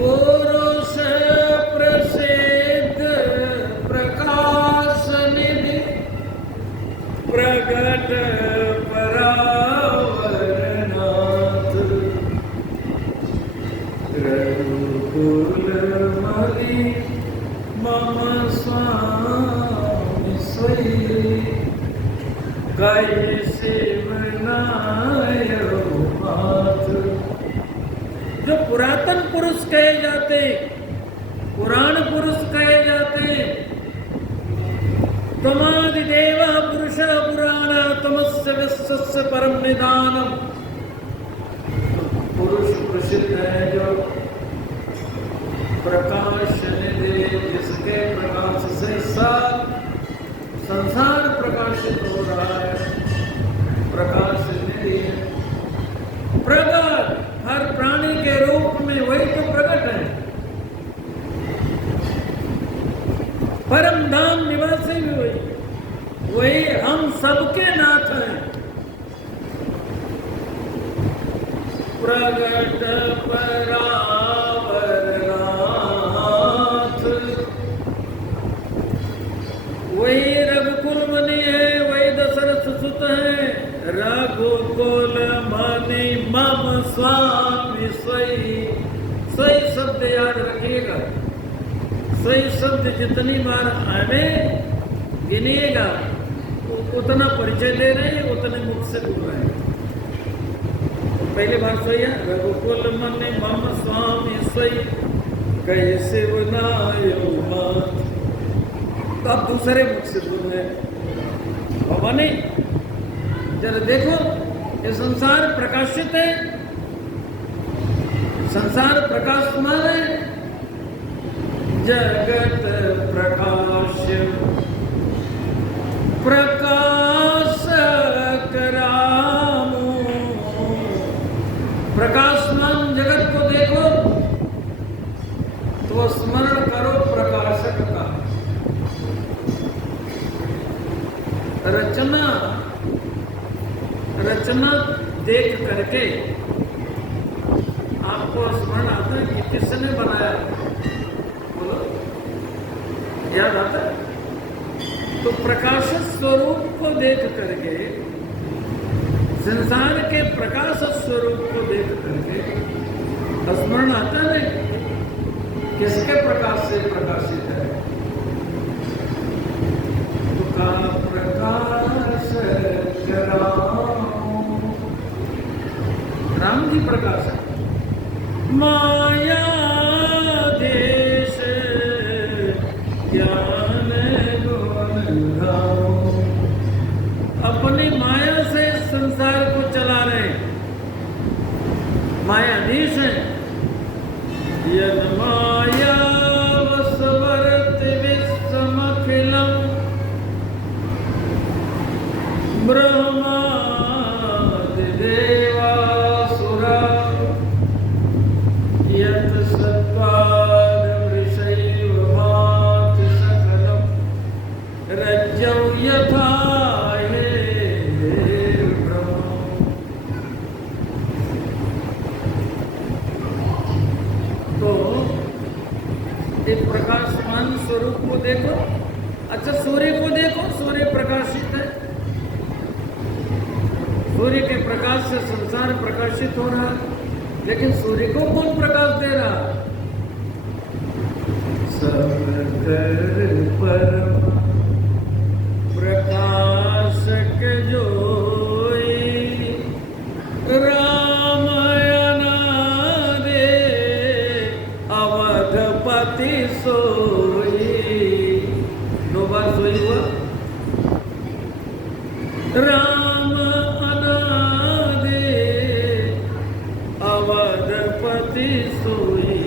पुरुष प्रसिद्ध प्रकाश निधि प्रगट परावरनाथ रघुकुल मणि मम स्वामी सोई कैसे बनायो हाथ। जो पुरातन पुरुष कहे जाते, पुराण पुरुष कहे जाते, तमादि देवा पुरुष पुराण तमस्य विश्वस्य परम निदानम। पुरुष प्रसिद्ध है जो प्रकाश निधि, जिसके प्रकाश से सब संसार प्रकाशित हो रहा है। प्रकाश निधि प्रगट, हर प्राणी के रूप में वही तो प्रकट है। परम धाम निवासी भी वही हम सबके नाथ हैं। प्रगट परावरनाथ वही रघुकुल मणि है, वही दशरथ सुत है। रघुकुल मणि मम स्वामी सोई। सोई शब्द याद रखिएगा। सोई शब्द जितनी बार आवे गिनिएगा, उतना परिचय दे रहे हैं, उतने मुख से बोल रहे हैं। पहली बार सोई है रघुकुल मणि मम स्वामी सोई कैसे बनायो हाथ। तो अब दूसरे मुख से बोल रहे हैं। बाबा नहीं, जरा देखो, ये संसार प्रकाशित है। संसार प्रकाशमान है। जगत प्रकाश प्रकाश करामो। प्रकाशमान जगत को देखो तो स्मरण करो प्रकाशक का। रचना देख करके आपको स्मरण आता है कि किसने बनाया, बोलो, याद आता है? तो प्रकाश स्वरूप को देख करके, संसार के प्रकाश स्वरूप को देख करके स्मरण आता है किसके प्रकाश से प्रकाशित है। तो का प्रकाश राम जी प्रकाश है। माया देश ज्ञान गुण गाओ। अपनी माया से संसार को चला रहे, मायाधीश है। यद माया वसवरत विश्वमखिलम ब्रह्मादि देवासुरा यत् सत्त्वाद् वृषैव भाति सकलं रज्जौ यथा हेर्ब्रह्म। तो एक प्रकाशमान स्वरूप को देखो। अच्छा, सूर्य को देखो, सूर्य प्रकाशित है। सूर्य के प्रकाश से संसार प्रकाशित हो रहा है, लेकिन सूर्य को कौन प्रकाश दे रहा? परम प्रकाशक जोई रामायण दे अवधपति सोई। दो बार सोई हुआ। राम अनादे अवधपति सोई।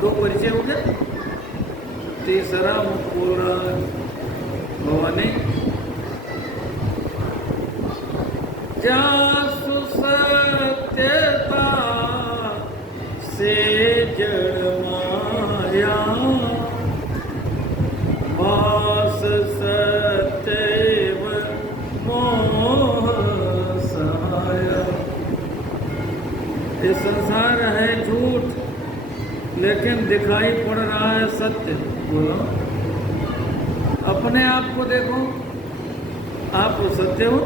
दो परिचय हो गए। तीसरा पूरा भवानी जासु सत्यता से जड़ माया भास सत्यव मोह सहाया। ये संसार है झूठ, लेकिन दिखाई पड़ रहा है सत्य। बोलो, अपने आप को देखो, आप वो सत्य हो।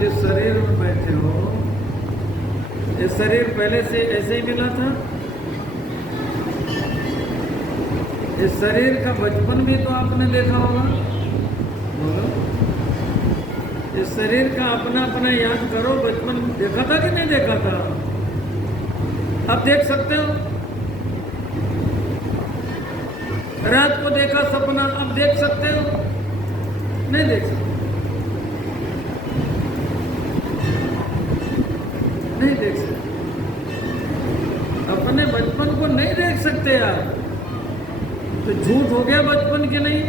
जिस शरीर में बैठे हो, ये शरीर पहले से ऐसे ही मिला था। इस शरीर का बचपन भी तो आपने देखा होगा। बोलो, इस शरीर का अपना अपना याद करो, बचपन देखा था कि नहीं देखा था? अब देख सकते हो? रात को देखा सपना, अब देख सकते हो? नहीं देख सकते, नहीं देख सकते। अपने बचपन को नहीं देख सकते यार, तो झूठ हो गया बचपन के नहीं।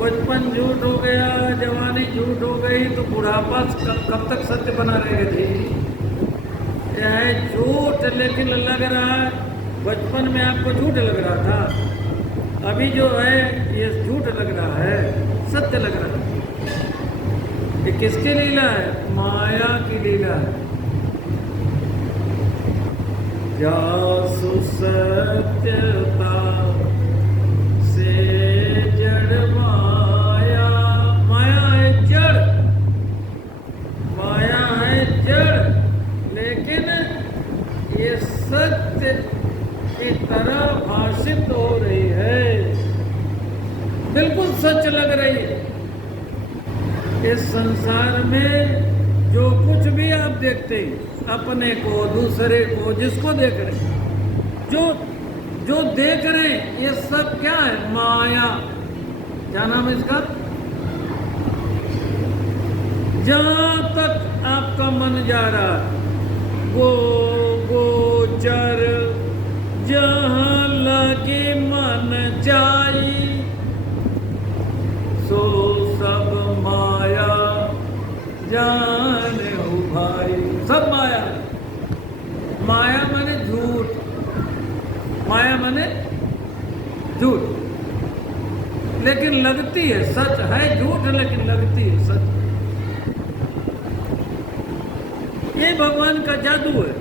बचपन झूठ हो गया, जवानी झूठ हो गई, तो बुढ़ापा कब तक सत्य बना रहेगा जी? यह है झूठ, लेकिन लग रहा है बचपन में आपको झूठ लग रहा था, अभी जो है ये झूठ लग रहा है, सत्य लग रहा है। ये किसकी लीला है? माया की लीला है। जासु सत्यता से जड़ माया, माया है जड़, माया है जड़, लेकिन ये सत्य की तरह भाषित हो रही है, बिल्कुल सच लग रही है। इस संसार में जो कुछ भी आप देखते हैं, अपने को, दूसरे को, जिसको देख रहे हैं, जो देख रहे हैं, ये सब क्या है? माया। क्या नाम है इसका? जहां तक आपका मन जा रहा है, गोचर जहां लगे मन जाई, सो सब माया जाने हो भाई। सब माया, माया माने झूठ, माया माने झूठ, लेकिन लगती है सच। है झूठ लेकिन लगती है सच। ये भगवान का जादू है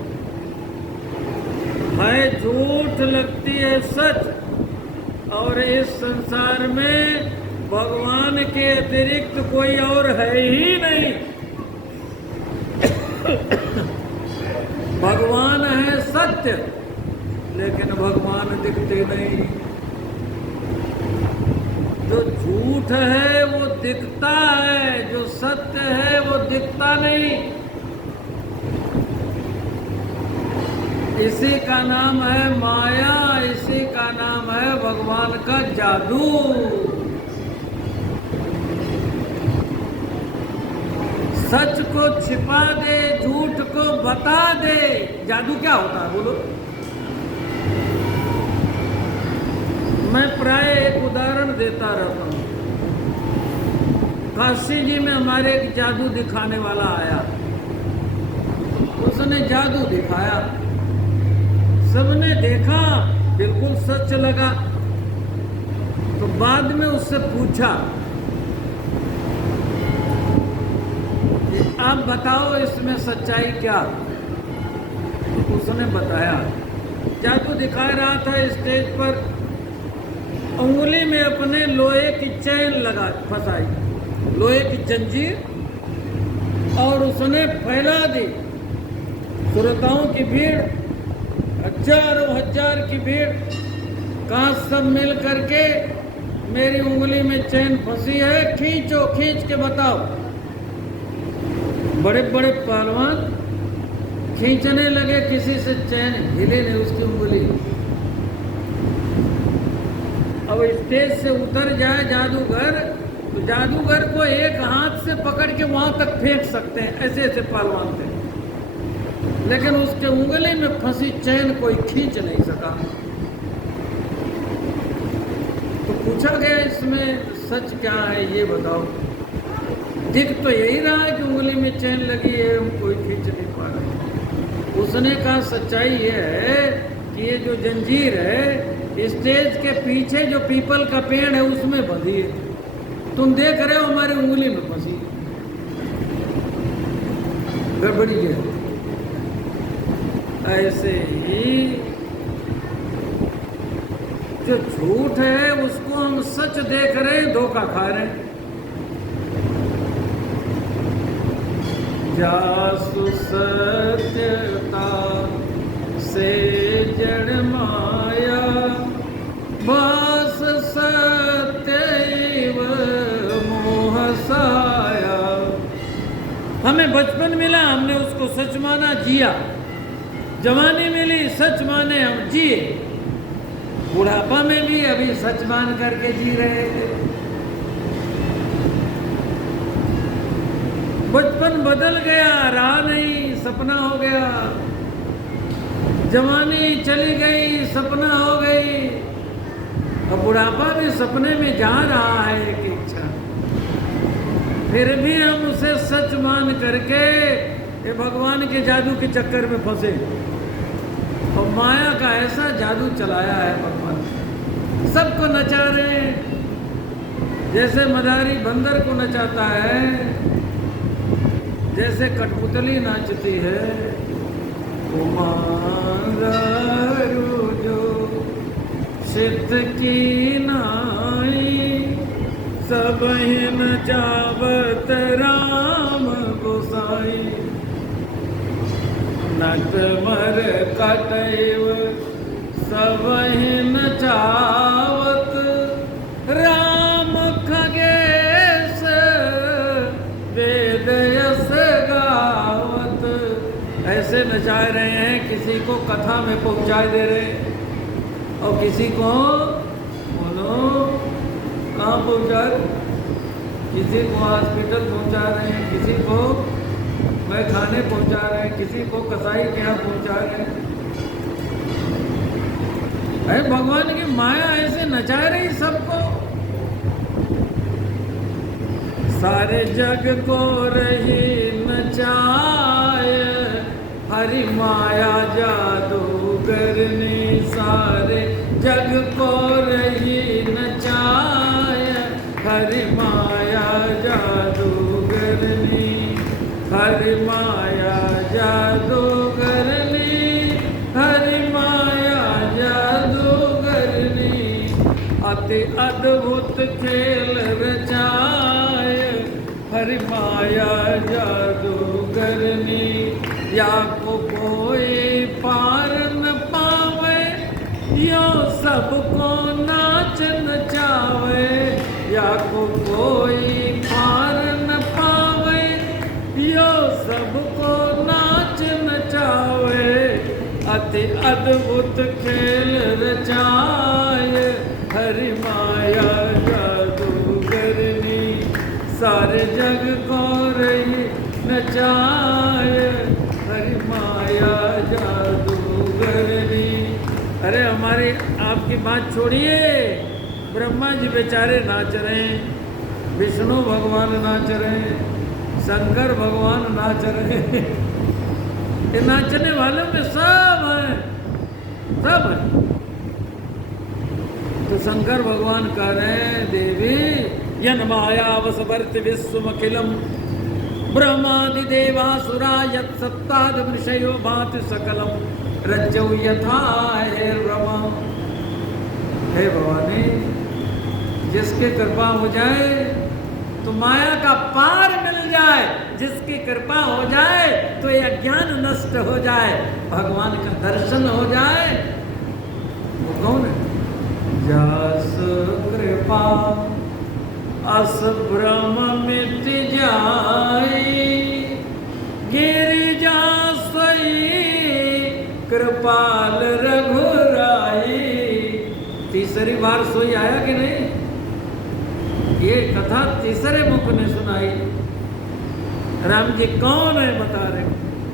झूठ लगती है सच। और इस संसार में भगवान के अतिरिक्त कोई और है ही नहीं। भगवान है सत्य, लेकिन भगवान दिखते नहीं। जो झूठ है वो दिखता है, जो सत्य है वो दिखता नहीं। इसी का नाम है माया, इसी का नाम है भगवान का जादू। सच को छिपा दे, झूठ को बता दे। जादू क्या होता है बोलो? मैं प्राय एक उदाहरण देता रहता हूँ। काशी जी में हमारे एक जादू दिखाने वाला आया, उसने जादू दिखाया, सबने देखा, बिल्कुल सच लगा। तो बाद में उससे पूछा, आप बताओ इसमें सच्चाई क्या? उसने बताया, जादू दिखा रहा था स्टेज पर, उंगली में अपने लोहे की चैन लगा फंसाई, लोहे की जंजीर, और उसने फैला दी। श्रोताओं की भीड़, हजारों हजार की भीड़, कहाँ सब मिल करके मेरी उंगली में चैन फंसी है, खींचो, खींच के बताओ। बड़े बड़े पहलवान खींचने लगे, किसी से चैन हिले नहीं उसकी उंगली। अब स्टेज से उतर जाए जादूगर, तो जादूगर को एक हाथ से पकड़ के वहां तक फेंक सकते हैं, ऐसे ऐसे पहलवान थे, लेकिन उसके उंगली में फंसी चैन कोई खींच नहीं सका। तो पूछा गया, इसमें सच क्या है ये बताओ? दिख तो यही रहा है कि उंगली में चैन लगी है, हम कोई खींच नहीं पा रहे। उसने कहा सच्चाई ये है कि ये जो जंजीर है स्टेज के पीछे जो पीपल का पेड़ है उसमें बंधी है, तुम देख रहे हो हमारी उंगली में फंसी। गड़बड़ी है। ऐसे ही जो झूठ है उसको हम सच देख रहे हैं, धोखा खा रहे हैं। जासु सत्यता से जड़ माया, बस सत्यैव मोह साया। हमें बचपन मिला, हमने उसको सच माना, जिया। जवानी मिली, सच माने, हम जिए। बुढ़ापा में भी अभी सच मान करके जी रहे थे। बचपन बदल गया, रहा नहीं, सपना हो गया। जवानी चली गई, सपना हो गई। अब बुढ़ापा भी सपने में जा रहा है एक इच्छा। फिर भी हम उसे सच मान करके ये भगवान के जादू के चक्कर में फंसे। और माया का ऐसा जादू चलाया है भगवान, सबको नचा रहे हैं। जैसे मदारी बंदर को नचाता है, जैसे कठपुतली नाचती है। जो सिद्ध की नाई, सब नचावत राम गोसाई। नटमर कटैव सब नचावत, राम खगेश वेद यस गावत। ऐसे नचा रहे हैं, किसी को कथा में पहुंचा दे रहे और किसी को बोलो कहाँ पहुंचा रहे, किसी को हॉस्पिटल पहुंचा रहे हैं, किसी को मैं खाने पहुंचा रहे हैं, किसी को कसाई के यहाँ पहुंचा रहे हैं। अरे भगवान की माया ऐसे नचा रही सबको। सारे जग को रही नचाए, हरि माया जादूगरनी। सारे जग को रही नचाए, हरि माया जादूगरनी। हरि माया जादूगरनी, हरि माया जादूगरनी। अति अद्भुत खेल रचाए, हरि माया जादूगरनी। या को कोई पार न पावे, यो सबको नाच नचावे। या को कोई पार न पावे, यो सबको नाच नचावे। अति अद्भुत खेल रचाए, हरि माया जादूगरनी। सारे जग को रही नचाए, हरि माया जादूगरनी। अरे हमारी आपकी बात छोड़िए, ब्रह्मा जी बेचारे नाच रहे हैं, विष्णु भगवान नाच रहे हैं, शंकर भगवान नाच रहे हैं। ये नाचने वालों में सब हैं, सब हैं। तो शंकर भगवान कह रहे हैं, देवी यन माया वसवर्त विश्वमखिलम, ब्रह्मादिदेवासुरा यत् सत्ताद विषयो भाति सकलम, रज्जौ यथा हे रमा। हे भवानी, जिसकी कृपा हो जाए तो माया का पार मिल जाए, जिसकी कृपा हो जाए तो यह ज्ञान नष्ट हो जाए, भगवान का दर्शन हो जाए। वो कौन है? जास कृपा अस भ्रम मिट जाई, गिरिजा सोई कृपाल रघुराई। तीसरी बार सोई आया कि नहीं? ये कथा तीसरे मुख ने सुनाई। राम जी कौन है बता रहे,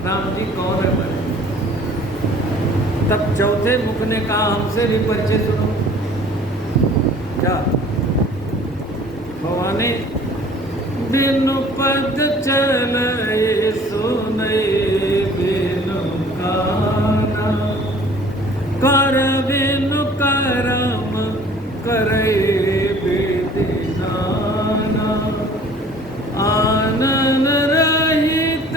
राम जी कौन है बता। तब चौथे मुख ने कहा हमसे भी परिचय सुनो। क्या? भवानी बिनु पद चले सुने, बिनु गाना कर, बिनु करम करे बेदीनाना। आनन रहित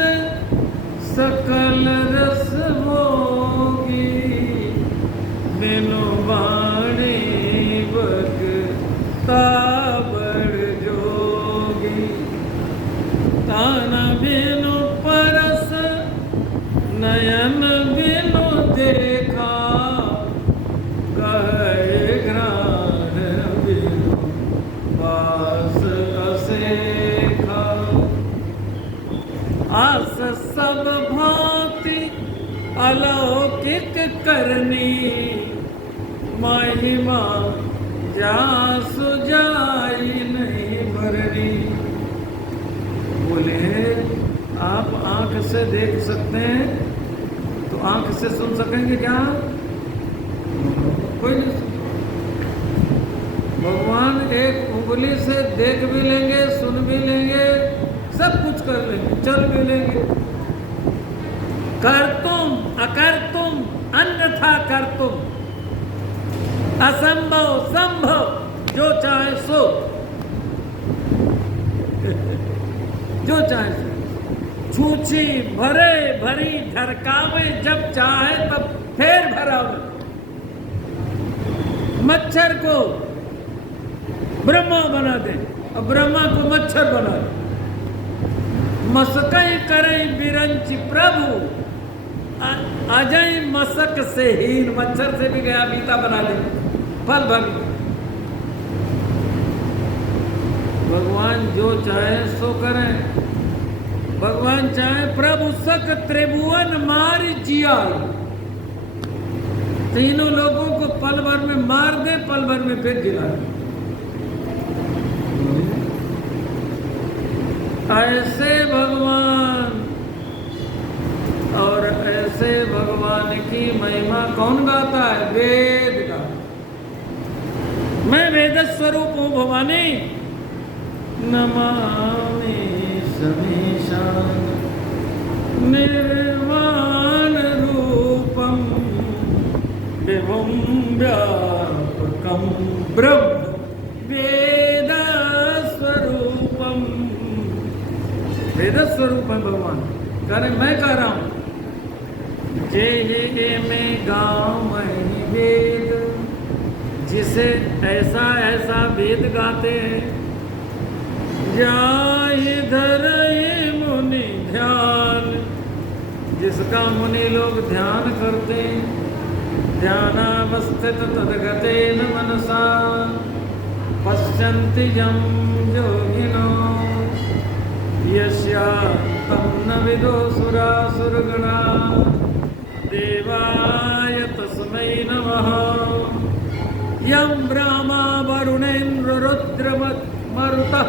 तान बिनु परस नयन बिनु देखा, कहे घ्राण बिनु पास असेखा। आस सब भांति अलौकिक करनी, महिमा जासु जाई नहीं भरनी। बोले आप आंख से देख सकते हैं तो आंख से सुन सकेंगे क्या? कोई नहीं। भगवान एक उंगली से देख भी लेंगे, सुन भी लेंगे, सब कुछ कर लेंगे, चल भी लेंगे। कर तुम अकर तुम अन्यथा कर तुम, असंभव संभव जो चाहे सो जो चाहे सो। छूछी भरे भरी ढरकावे, जब चाहे तब फेर भरावे। मच्छर को ब्रह्मा बना दे और ब्रह्मा को मच्छर बना दे। मसकई करे बिरंच प्रभु, अजय मसक से हीन। मच्छर से भी गया बीता बना दे, फल भग। भगवान जो चाहे सो करें। भगवान चाहे प्रभु सक त्रिभुवन मार जिया, तीनों लोगों को पल भर में मार दे, पल भर में फिर जिला दे। ऐसे भगवान और ऐसे भगवान की महिमा कौन गाता है? वेद का। मैं वेद स्वरूप हूं भवानी। नमामि समीशान निर्वाण रूपम विभुम व्यापकम ब्रह्म वेद स्वरूपम। वेद स्वरूप है भगवान। कह रहे मैं कह रहा हूं जे में गाँव वेद, जिसे ऐसा ऐसा वेद गाते हैं, जाहि धरहि मुनि ध्यान, जिसका मुनि लोग ध्यान करते हैं। ध्यानावस्थित तद्गतेन मनसा पश्यन्ति यं योगिनो, यस्यान्तं न विदो सुरासुरगणा। देवाय तस्मै नमः। यं ब्रह्मा वरुणेन्द्र रुद्रमरुतः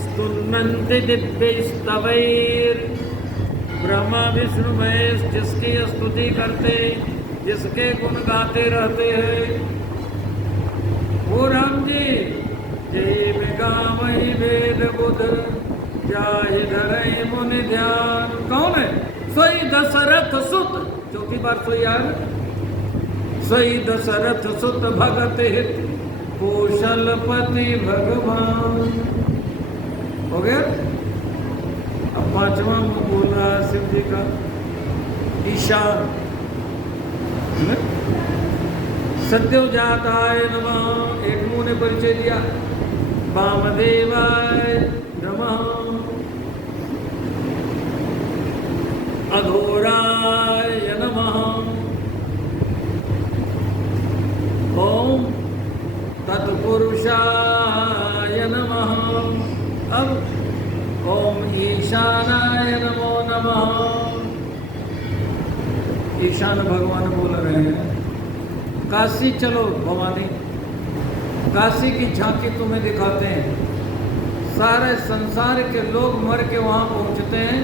स्तुन्वन्ति दिव्यैस्तवैर्। ब्रह्मा विष्णु महेश जिसकी स्तुति करते, जिसके गुण गाते रहते हैं। वो राम जी जय में गावहि वेद बुध, जाहि धरहि मुनि ध्यान। कौन है? सोई दशरथ सुत। चौथी बार सोई यार। सोई दशरथ सुत भगत हित, कौशलपति भगवान। हो गया। अब पांचवा मुंह बोल रहा है शिव जी का, ईशान। सत्योजाताय नमः। एक मुंह ने परिचय दिया, वामदेवाय नमः। अघोराय नमः। ओम तत्पुरुषाय नमः। अब ओम ईशानाय नमो नमः। ईशान भगवान बोल रहे हैं, काशी चलो भवानी, काशी की झांकी तुम्हें दिखाते हैं। सारे संसार के लोग मर के वहाँ पहुँचते हैं।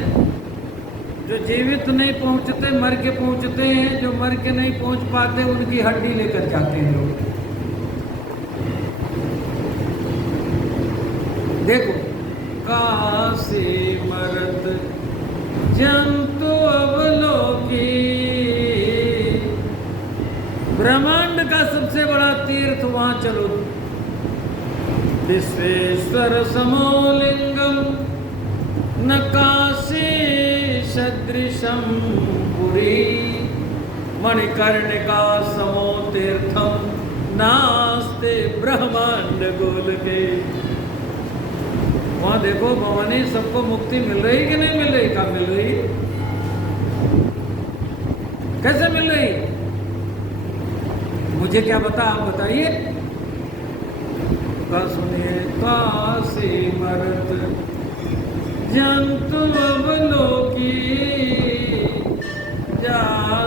जो जीवित नहीं पहुँचते मर के पहुँचते हैं, जो मर के नहीं पहुँच पाते उनकी हड्डी लेकर जाते हैं लोग। देखो, काशी मरत जंतु अवलोकी। ब्रह्मांड का सबसे बड़ा तीर्थ वहाँ चलो। विश्वेश्वर समोलिंगम न काशी सदृशम पुरी। मणिकर्णिका समो तीर्थम नास्ते ब्रह्मांड गोलके। वहां देखो भवानी सबको मुक्ति मिल रही कि नहीं मिल रही? कब मिल रही? कैसे मिल रही? मुझे क्या पता, आप बताइए। का सुनिए काशी मरत जंतु अवलोकी, जा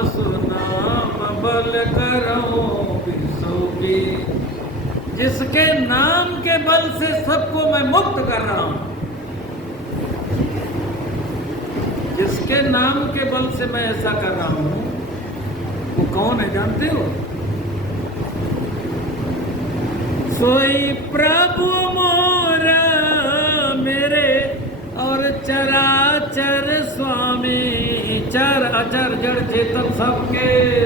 सुनाम बल करो विसो की। जिसके नाम के बल से सबको मैं मुक्त कर रहा हूं, जिसके नाम के बल से मैं ऐसा कर रहा हूं, वो कौन है जानते हो? सोई प्रभु मोरा मेरे और चराचर स्वामी, चर अचर जड़ चेतन सबके